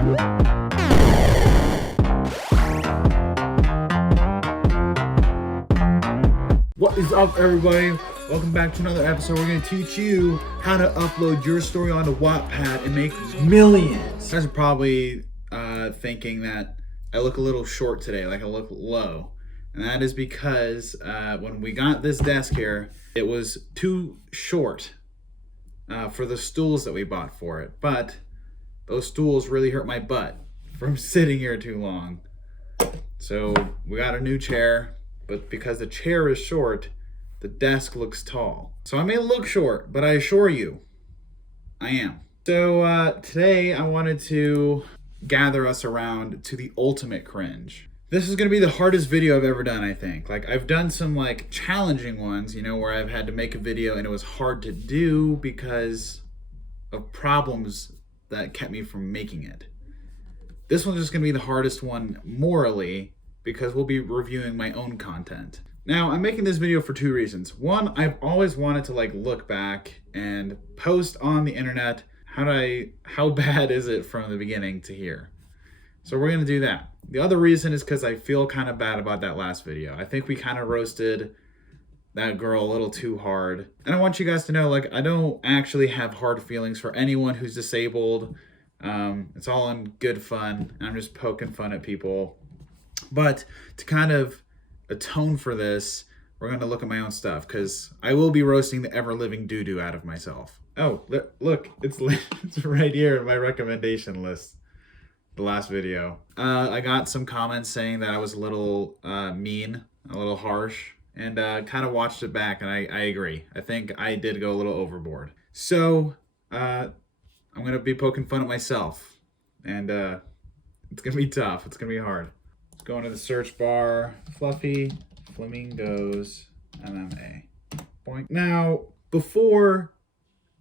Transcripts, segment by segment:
What is up, everybody? Welcome back to another episode. We're going to teach you how to upload your story onto Wattpad and make millions. You guys are probably thinking that I look a little short today, like I look low. And that is because when we got this desk here, it was too short for the stools that we bought for it. But those stools really hurt my butt from sitting here too long. So we got a new chair, but because the chair is short, the desk looks tall. So I may look short, but I assure you, I am. So today I wanted to gather us around to the ultimate cringe. This is gonna be the hardest video I've ever done, I think. Like, I've done some like challenging ones, you know, where I've had to make a video and it was hard to do because of problems that kept me from making it. This one's just gonna be the hardest one morally because we'll be reviewing my own content. Now, I'm making this video for two reasons. One, I've always wanted to like look back and post on the internet how bad is it from the beginning to here. So we're gonna do that. The other reason is because I feel kind of bad about that last video. I think we kind of roasted that girl a little too hard. And I want you guys to know, like, I don't actually have hard feelings for anyone who's disabled. It's all in good fun. I'm just poking fun at people. But to kind of atone for this, we're going to look at my own stuff because I will be roasting the ever-living doo-doo out of myself. Oh, look, it's right here in my recommendation list, the last video. I got some comments saying that I was a little mean, a little harsh, and kind of watched it back, and I agree. I think I did go a little overboard. So I'm going to be poking fun at myself, and it's going to be tough. It's going to be hard. Let's go into the search bar, Fluffy Flamingos MMA. Point. Now, before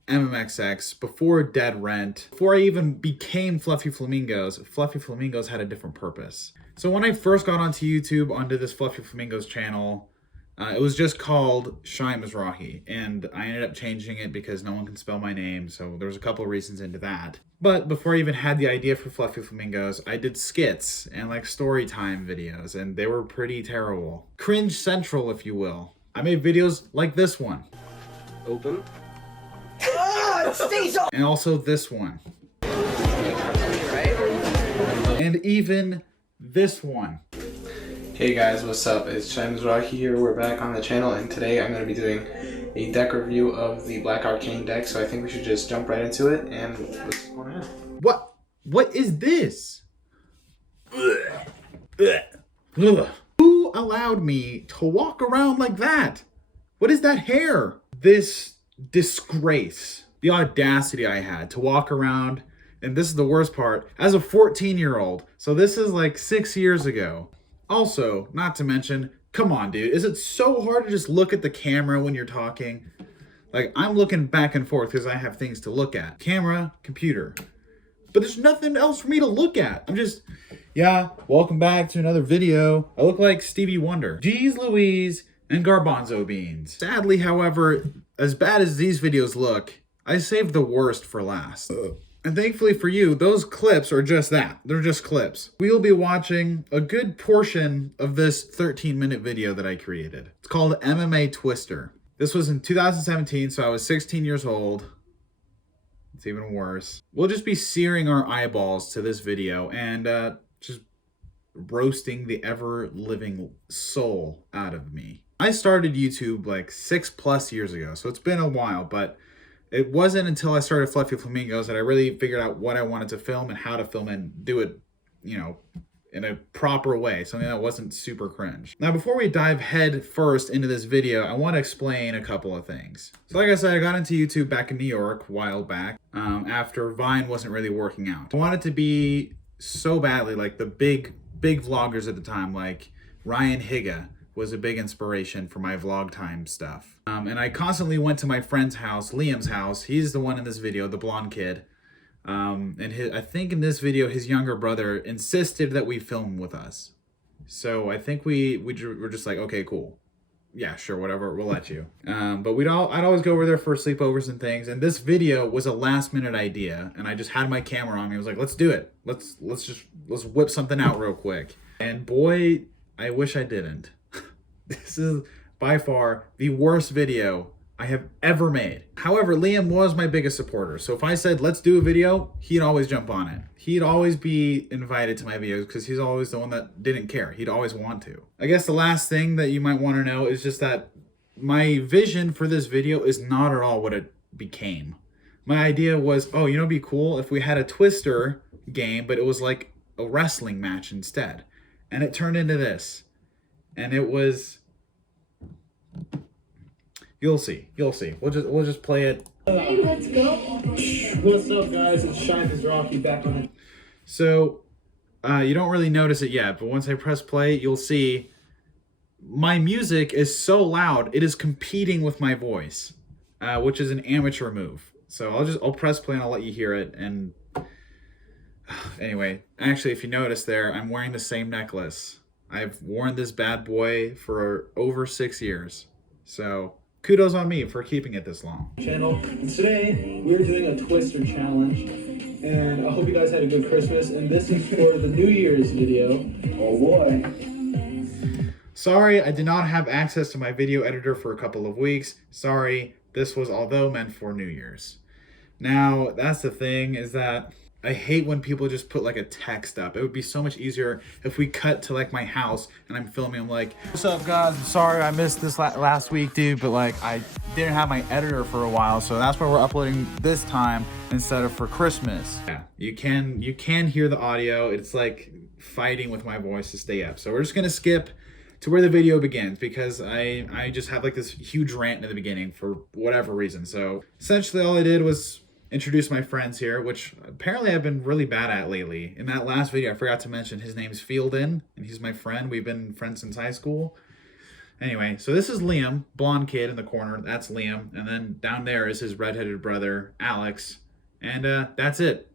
MMXX, before Dead Rent, before I even became Fluffy Flamingos had a different purpose. So when I first got onto YouTube, onto this Fluffy Flamingos channel, it was just called Shy Mizrahi, and I ended up changing it because no one can spell my name, so there was a couple of reasons into that. But before I even had the idea for Fluffy Flamingos, I did skits and like story time videos, and they were pretty terrible. Cringe central, if you will. I made videos like this one. Open. And also this one. And even this one. Hey guys, what's up? It's James Rocky here. We're back on the channel, and today I'm going to be doing a deck review of the Black Arcane deck, so I think we should just jump right into it and let's go on. What is this? Ugh. Who allowed me to walk around like that? What is that hair? This disgrace. The audacity I had to walk around, and this is the worst part, as a 14-year-old. So this is like 6 years ago. Also, not to mention, come on, dude. Is it so hard to just look at the camera when you're talking? Like, I'm looking back and forth because I have things to look at. Camera, computer. But there's nothing else for me to look at. I'm just, yeah, welcome back to another video. I look like Stevie Wonder. Jeez Louise and garbanzo beans. Sadly, however, as bad as these videos look, I saved the worst for last. And thankfully for you, those clips are just that. They're just clips. We'll be watching a good portion of this 13-minute video that I created. It's called MMA Twister. This was in 2017, so I was 16 years old. It's even worse. We'll just be searing our eyeballs to this video and just roasting the ever-living soul out of me. I started YouTube like 6+ years ago, so it's been a while, but it wasn't until I started Fluffy Flamingos that I really figured out what I wanted to film and how to film and do it, you know, in a proper way, something that wasn't super cringe. Now, before we dive head first into this video, I want to explain a couple of things. So like I said, I got into YouTube back in New York a while back after Vine wasn't really working out. I wanted to be so badly like the big vloggers at the time, like Ryan Higa was a big inspiration for my vlog time stuff. And I constantly went to my friend's house, Liam's house. He's the one in this video, the blonde kid. And I think in this video, his younger brother insisted that we film with us. So I think we were just like, okay, cool. yeah, sure, whatever, we'll let you. But I'd always go over there for sleepovers and things. And this video was a last minute idea, and I just had my camera on me. I was like, let's do it. Let's whip something out real quick. And boy, I wish I didn't. This is by far the worst video I have ever made. However, Liam was my biggest supporter. So if I said, let's do a video, he'd always jump on it. He'd always be invited to my videos because he's always the one that didn't care. He'd always want to. I guess the last thing that you might want to know is just that my vision for this video is not at all what it became. My idea was, oh, you know, it'd be cool if we had a Twister game, but it was like a wrestling match instead. And it turned into this. And it was... You'll see. We'll just play it. Hey, let's go. What's up, guys? It's Shine Rocky back on it. So, you don't really notice it yet, but once I press play, you'll see my music is so loud, it is competing with my voice, which is an amateur move. So I'll press play and I'll let you hear it. And anyway, actually, if you notice there, I'm wearing the same necklace. I've worn this bad boy for over 6 years. So kudos on me for keeping it this long. Channel. And today we're doing a Twister challenge, and I hope you guys had a good Christmas. And this is for the New Year's video. Oh boy! Sorry, I did not have access to my video editor for a couple of weeks. Sorry, this was although meant for New Year's. Now that's the thing, is that I hate when people just put like a text up. It would be so much easier if we cut to like my house and I'm filming. I'm like, what's up, guys? I'm sorry I missed this last week, dude, but like I didn't have my editor for a while, so that's why we're uploading this time instead of for Christmas. Yeah, you can hear the audio. It's like fighting with my voice to stay up. So we're just gonna skip to where the video begins because I just have like this huge rant in the beginning for whatever reason. So essentially all I did was introduce my friends here, which apparently I've been really bad at lately. In that last video, I forgot to mention his name's Fielden, and he's my friend. We've been friends since high school. Anyway, so this is Liam, blonde kid in the corner. That's Liam. And then down there is his redheaded brother, Alex. And that's it.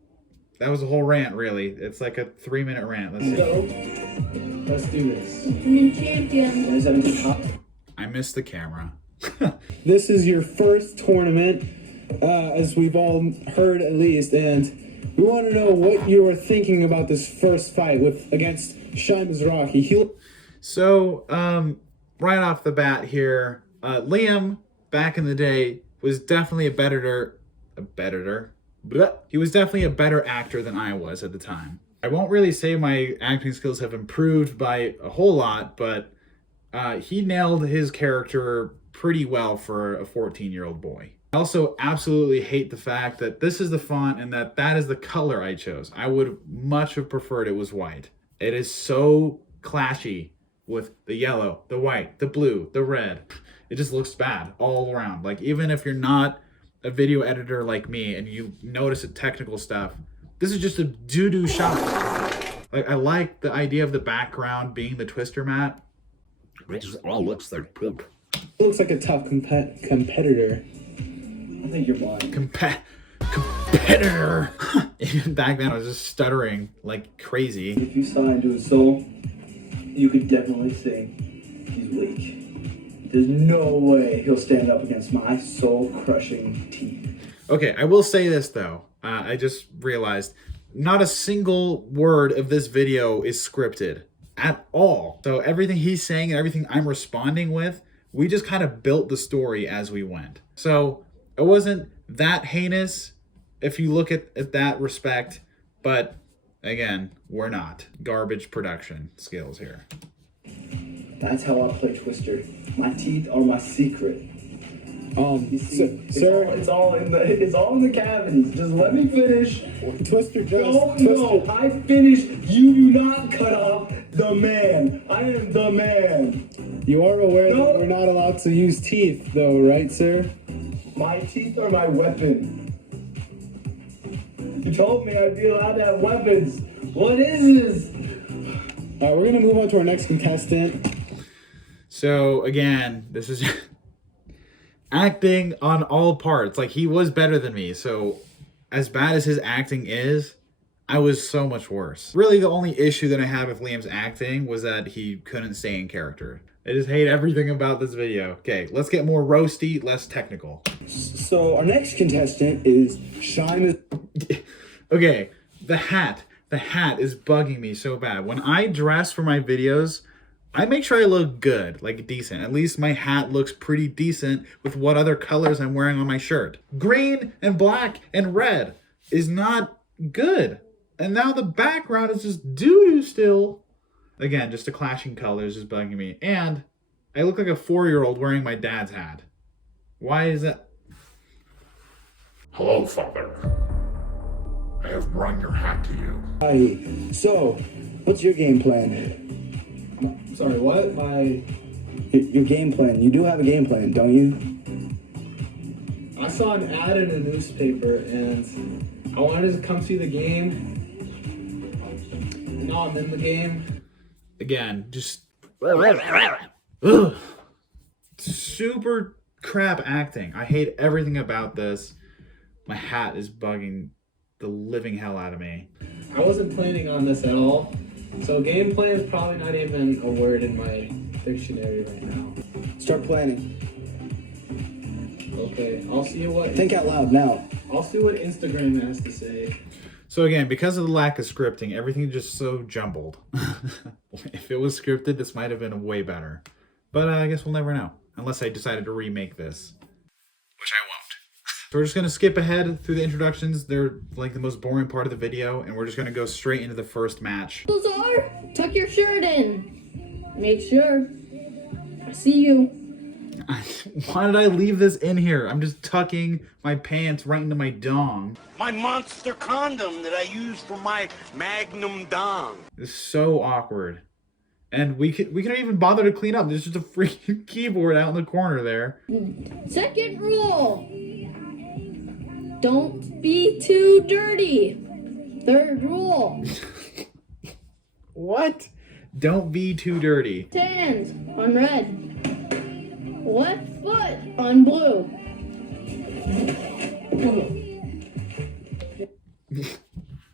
That was a whole rant, really. It's like a 3-minute rant. Let's see. So, let's do this. Champion. I missed the camera. This is your first tournament, as we've all heard at least, and we want to know what you were thinking about this first fight against Shine Mizrahi. So, right off the bat here, Liam, back in the day, was definitely he was definitely a better actor than I was at the time. I won't really say my acting skills have improved by a whole lot, but he nailed his character pretty well for a 14-year-old boy. I also absolutely hate the fact that this is the font and that is the color I chose. I would much have preferred it was white. It is so clashy with the yellow, the white, the blue, the red. It just looks bad all around. Like, even if you're not a video editor like me and you notice the technical stuff, this is just a doo-doo shot. Like, I like the idea of the background being the Twister mat. It just all looks like poop. Looks like a tough competitor. I think you're blind. Competitor. Back then I was just stuttering like crazy. If you saw into his soul, you could definitely say he's weak. There's no way he'll stand up against my soul-crushing teeth. Okay, I will say this though. I just realized not a single word of this video is scripted at all. So everything he's saying and everything I'm responding with, we just kind of built the story as we went. So it wasn't that heinous if you look at that respect, but again, we're not. Garbage production skills here. That's how I play Twister. My teeth are my secret. You see, sir, it's all in the cavities. Just let me finish. Twister No, I finished. You do not cut off the man. I am the man. You are aware that we're not allowed to use teeth, though, right, sir? My teeth are my weapon. You told me I'd be allowed to have weapons. What is this? All right, we're gonna move on to our next contestant. So again, this is acting on all parts. Like, he was better than me. So as bad as his acting is, I was so much worse. Really, the only issue that I have with Liam's acting was that he couldn't stay in character. I just hate everything about this video. Okay, let's get more roasty, less technical. So our next contestant is Shime. Okay, the hat is bugging me so bad. When I dress for my videos, I make sure I look good, like decent. At least my hat looks pretty decent with what other colors I'm wearing on my shirt. Green and black and red is not good. And now the background is just doo-doo still. Again, just the clashing colors is bugging me. And I look like a 4-year-old wearing my dad's hat. Why is that? Hello, Father. I have brought your hat to you. Hi. So, what's your game plan? Sorry, what? Your game plan. You do have a game plan, don't you? I saw an ad in a newspaper and I wanted to come see the game. Now I'm in the game. Again, just ugh. Super crap acting. I hate everything about this. My hat is bugging the living hell out of me. I wasn't planning on this at all. So game plan is probably not even a word in my dictionary right now. Start planning. Okay, I'll see what Think out loud now. I'll see what Instagram has to say. So again, because of the lack of scripting, everything's just so jumbled. If it was scripted, this might have been way better. But I guess we'll never know. Unless I decided to remake this. Which I won't. So we're just going to skip ahead through the introductions. They're like the most boring part of the video. And we're just going to go straight into the first match. Are, tuck your shirt in. Make sure. I see you. Why did I leave this in here? I'm just tucking my pants right into my dong. My monster condom that I use for my magnum dong. It's so awkward. And we couldn't even bother to clean up. There's just a freaking keyboard out in the corner there. Second rule. Don't be too dirty. Third rule. What? Don't be too dirty. Hands on red. Left foot on blue.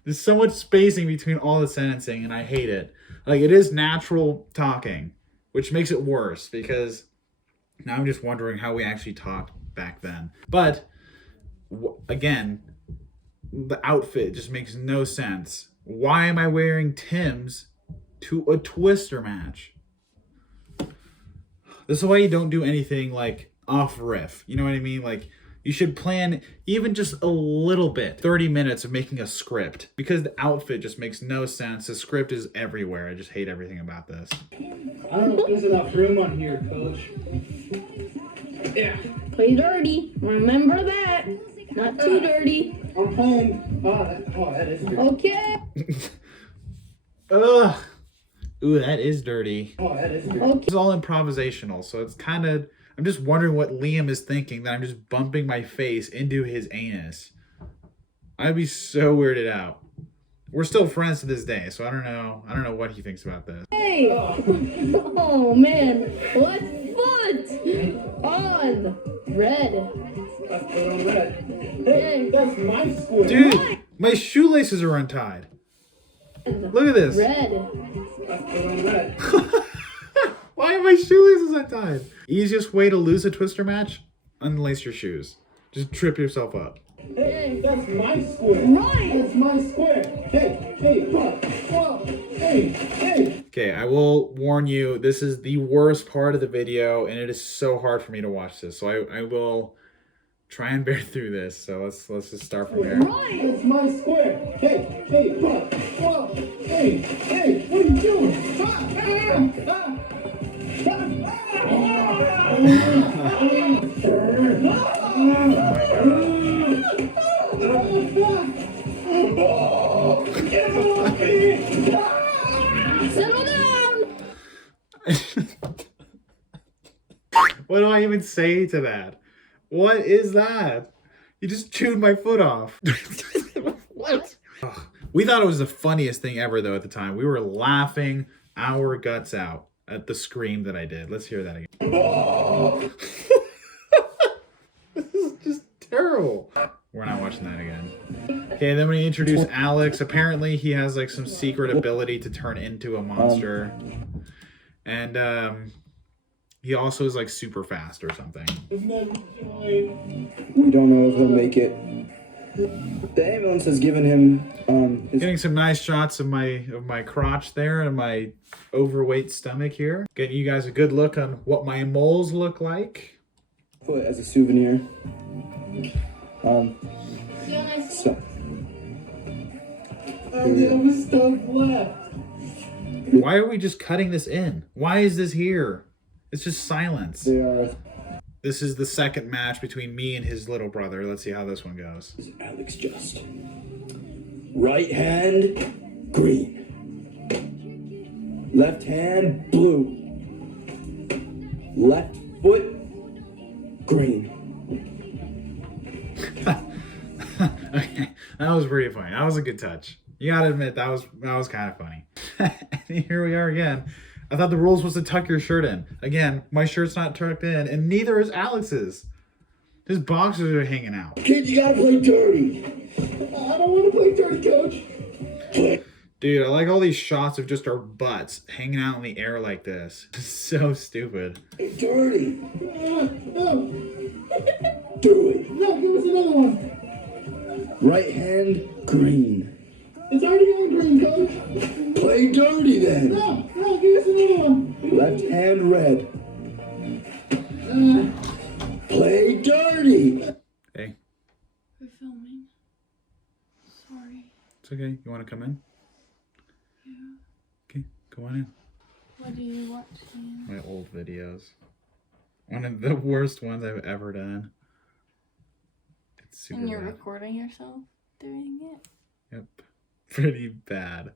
There's so much spacing between all the sentencing, and I hate it. Like, it is natural talking, which makes it worse, because now I'm just wondering how we actually talked back then. But, again, the outfit just makes no sense. Why am I wearing Tim's to a Twister match? This is why you don't do anything, like, off riff. You know what I mean? Like, you should plan even just a little bit, 30 minutes of making a script, because the outfit just makes no sense. The script is everywhere. I just hate everything about this. I don't know if there's enough room on here, coach. Yeah. Play dirty. Remember that. Not too dirty. I'm playing. That is good. Okay. Ugh. Ooh, that is dirty. That is good. Okay. It's all improvisational, so it's kind of... I'm just wondering what Liam is thinking that I'm just bumping my face into his anus. I'd be so weirded out. We're still friends to this day, so I don't know what he thinks about this. Hey. Oh man. Left foot on red. Left foot on red. Hey. That's my square. Dude, my shoelaces are untied. Look at this. Red. Left foot on red. Why are my shoelaces untied? Easiest way to lose a Twister match? Unlace your shoes. Just trip yourself up. Hey, that's my square. Right. That's my square. Hey, whoa, hey. Okay, I will warn you, this is the worst part of the video, and it is so hard for me to watch this. So I will try and bear through this. So let's just start from here. Right. That's my square. Hey, whoa, hey, what are you doing? Settle down. What do I even say to that? What is that? You just chewed my foot off. What? Ugh. We thought it was the funniest thing ever, though, at the time. We were laughing our guts out at the scream that I did. Let's hear that again. This is just terrible. We're not watching that again. Okay, then we introduce Alex. Apparently, he has like some secret ability to turn into a monster. And he also is like super fast or something. We don't know if he'll make it. The ambulance has given him Getting some nice shots of my crotch there and my overweight stomach here. Getting you guys a good look on what my moles look like. foot as a souvenir. So. Why are we just cutting this in? Why is this here? It's just silence. They are. This is the second match between me and his little brother. Let's see how this one goes. Alex Just. Right hand, green. Left hand, blue. Left foot, green. Okay, that was pretty funny. That was a good touch. You gotta admit, that was kind of funny. And here we are again. I thought the rules was to tuck your shirt in. Again, my shirt's not tucked in, and neither is Alex's. His boxers are hanging out. Kid, you gotta play dirty. I don't want to play dirty, coach. Dude, I like all these shots of just our butts hanging out in the air like this. It's so stupid. Play dirty. Do it. No, give us another one. Right hand, green. It's already on green, coach. Play dirty then. No, give us another one. Left hand, red. Play dirty. Hey, We're filming. Sorry. it's okay. You want to come in? Yeah. Okay, go on in. What do you watching? My old videos. One of the worst ones I've ever done. It's super And you're bad. recording yourself doing it? Yep. Pretty bad.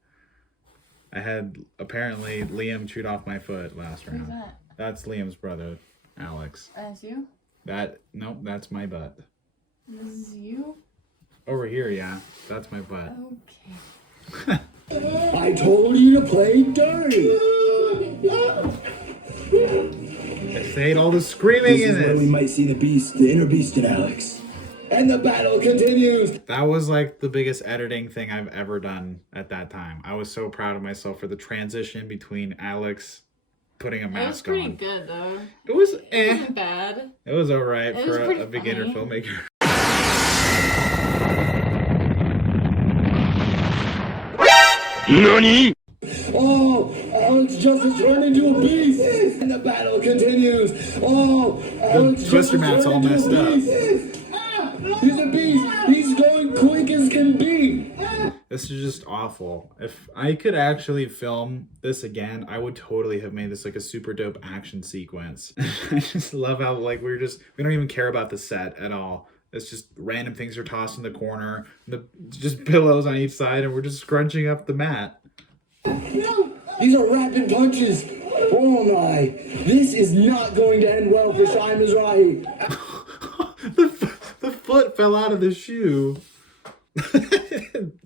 I had, apparently, Liam chewed off my foot last Who's round. that? That's Liam's brother, Alex. That's you? Nope, that's my butt. This is you? Over here, yeah. That's my butt. Okay. I told you to play dirty. I hate all the screaming This in is where we it. might see the beast, the inner beast in Alex. And the battle continues. That was like the biggest editing thing I've ever done at that time. I was so proud of myself for the transition between Alex putting a It was mask pretty on. good though. It was It wasn't bad. It was alright It for was a pretty beginner funny. filmmaker. NANI?! Oh, Alex Just has turned into a beast. And the battle continues. Oh, Alex Just twister has mat's all turned into messed a up. beast. He's a beast. He's going quick as can be. This is just awful. If I could actually film this again, I would totally have made this like a super dope action sequence. I just love how like we don't even care about the set at all. It's just random things are tossed in the corner, just pillows on each side, and we're just scrunching up the mat. These are rapid punches. Oh my. This is not going to end well for Shai Mizrahi. The foot fell out of the shoe.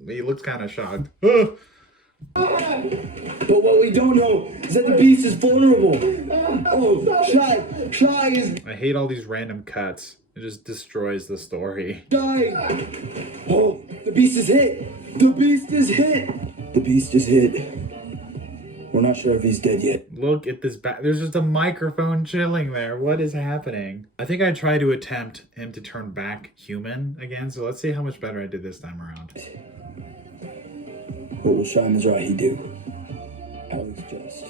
He looks kind of shocked. But what we don't know is that the beast is vulnerable. Oh, Shai is I hate all these random cuts. It just destroys the story. dying. Oh, the beast is hit. The beast is hit. The beast is hit. We're not sure if he's dead yet. Look at this back. There's just a microphone chilling there. What is happening? I think I tried to attempt him to turn back human again. So let's see how much better I did this time around. What will Shai Mizrahi do? Alex Just.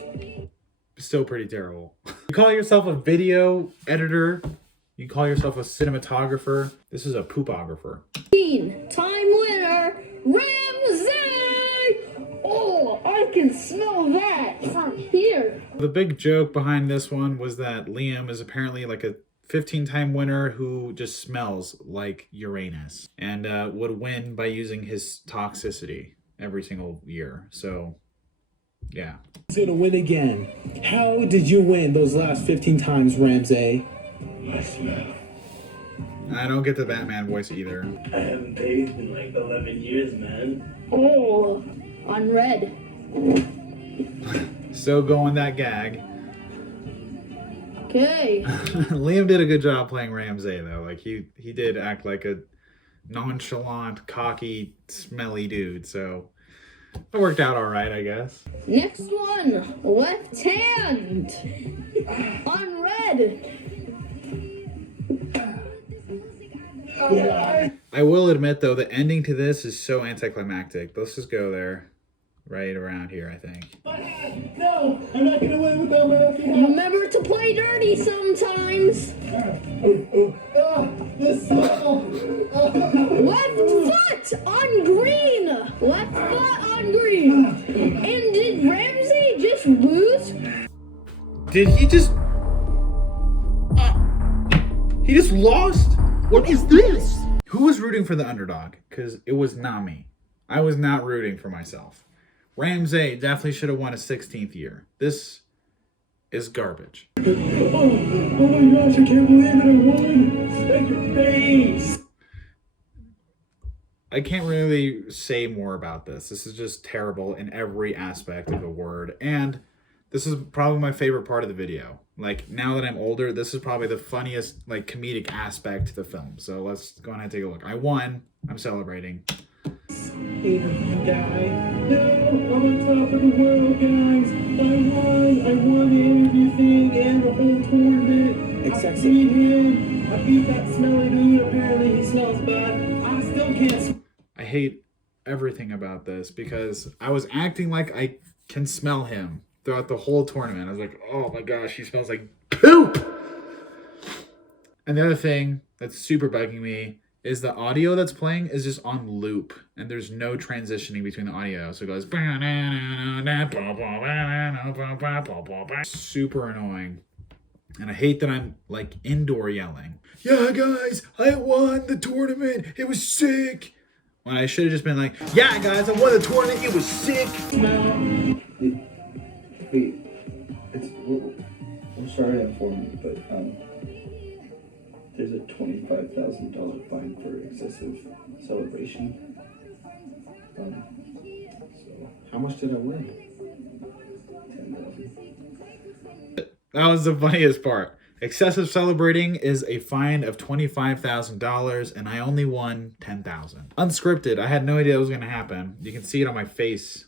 Still pretty terrible. You call yourself a video editor. You call yourself a cinematographer. This is a poopographer. Time winner, Ramsey! Oh, I can smell that from here. The big joke behind this one was that Liam is apparently like a 15-time winner who just smells like Uranus and would win by using his toxicity every single year. So, yeah. He's gonna win again. How did you win those last 15 times, Ramsey? I smell. I don't get the Batman voice either. I haven't bathed in like 11 years, man. Oh, on red. So going that gag. Okay. Liam did a good job playing Ramsey though. Like he did act like a nonchalant, cocky, smelly dude. So it worked out all right, I guess. Next one, left hand on red. I will admit, though, the ending to this is so anticlimactic. Let's just go there. Right around here, I think. No, I'm not gonna win without my left hand. Remember to play dirty sometimes. Left foot on green. Left foot on green. And did Ramsey just lose? Did he just... he just lost? What is this? Who was rooting for the underdog? Because it was not me. I was not rooting for myself. Ramsey definitely should have won a 16th year. This is garbage. Oh my gosh, I can't believe it, I won! Thank your face! I can't really say more about this. This is just terrible in every aspect of the word. And this is probably my favorite part of the video. Like, now that I'm older, this is probably the funniest, like, comedic aspect to the film. So let's go ahead and take a look. I won. I'm celebrating. Interview guy. No, I'm on top of the world, guys. I won the interview thing and the whole tournament. I beat him. I beat that smelly dude. Apparently he smells bad. I still can't. I hate everything about this because I was acting like I can smell him throughout the whole tournament. I was like, oh my gosh, he smells like poop. And the other thing that's super bugging me is the audio that's playing is just on loop and there's no transitioning between the audio. So it goes super annoying. And I hate that I'm like indoor yelling. Yeah, guys, I won the tournament. It was sick. When I should have just been like, yeah, guys, I won the tournament. It was sick. Wait, I'm sorry to inform you, but there's a $25,000 fine for excessive celebration. So how much did I win? 10,000. That was the funniest part. Excessive celebrating is a fine of $25,000, and I only won $10,000. Unscripted. I had no idea it was going to happen. You can see it on my face.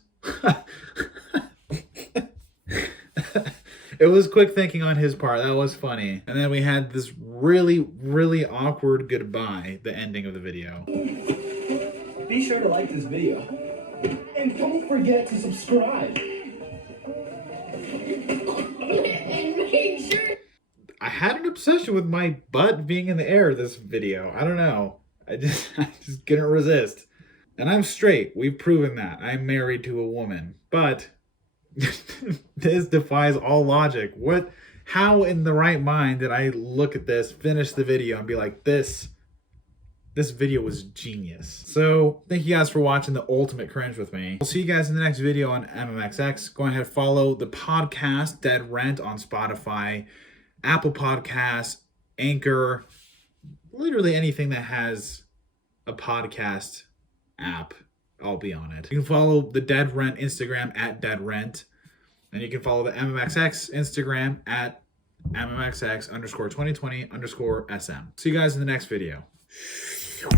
It was quick thinking on his part. That was funny. And then we had this really, really awkward goodbye, the ending of the video. Be sure to like this video. And don't forget to subscribe. And make sure. I had an obsession with my butt being in the air this video. I don't know. I just couldn't resist. And I'm straight. We've proven that. I'm married to a woman. But this defies all logic. How in the right mind did I look at this, finish the video, and be like, this video was genius. So thank you guys for watching the ultimate cringe with me. We'll see you guys in the next video on MMXX. Go ahead and follow the podcast Dead Rent on Spotify, Apple Podcasts, Anchor, literally anything that has a podcast app. I'll be on it. You can follow the Dead Rent Instagram at Dead Rent. And you can follow the MMXX Instagram at MMXX_2020_SM. See you guys in the next video.